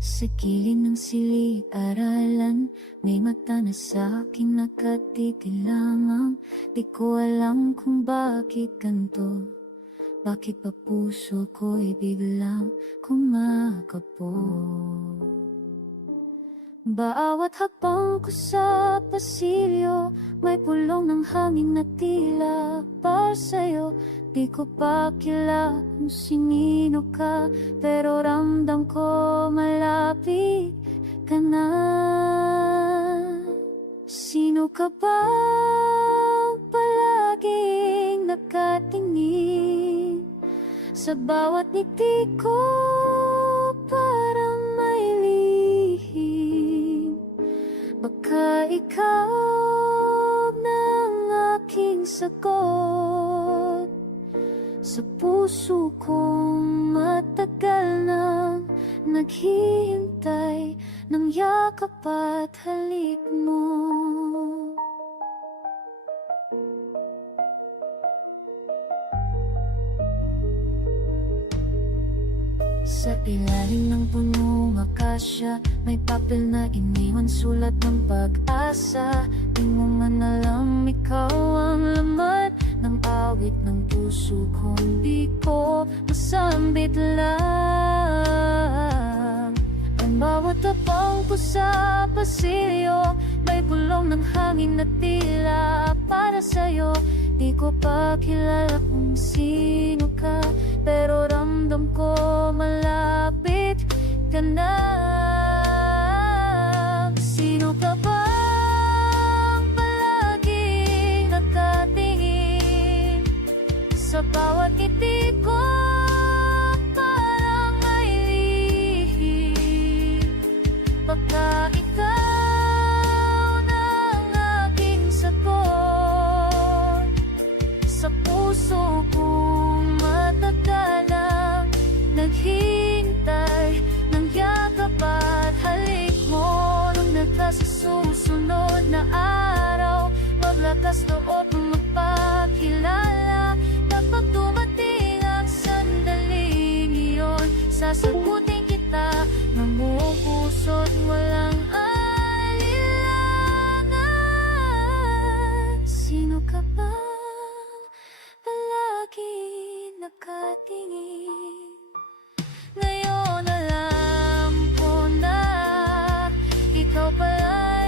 Sa gilid ng silid-aralan May mata na sa akin nakatitilangang Di ko alam kung bakit ganto Bakit pa puso ko'y biglang kumakapot Bawat hakbang ko sa pasilyo May pulong ng hangin na tila para sa'yo Di ko pa kilala kung sinino ka Pero ramdam ko malapit ka na. Sino ka ba palaging nakatingin? Sa bawat ngiti ko parang may lihim. Baka ikaw ng aking sagot Sa puso kong matagal nang naghihintay Ng yakap at halik mo. Sa ilalim ng punong akasya May papel na iniwan sulat ng pag-asa Ng awit ng puso kong di ko masambit lang. Ang bawat tapang ko sa pasilyo May bulong ng hangin na tila para sa'yo. Di ko pa kilala kung sino ka Pero ramdam ko malapit ka na Sa bawat ngiti ko parang may lihim. Baka ikaw ng aking sagot. Sa puso kong matagalang Naghintay ng yakap at halik mo. Nung nagkasusunod na araw Maglakas sasagutin kita Nangungusot walang alilangan Sino ka ba? Palagi nakatingin Ngayon alam ko na Ikaw palagi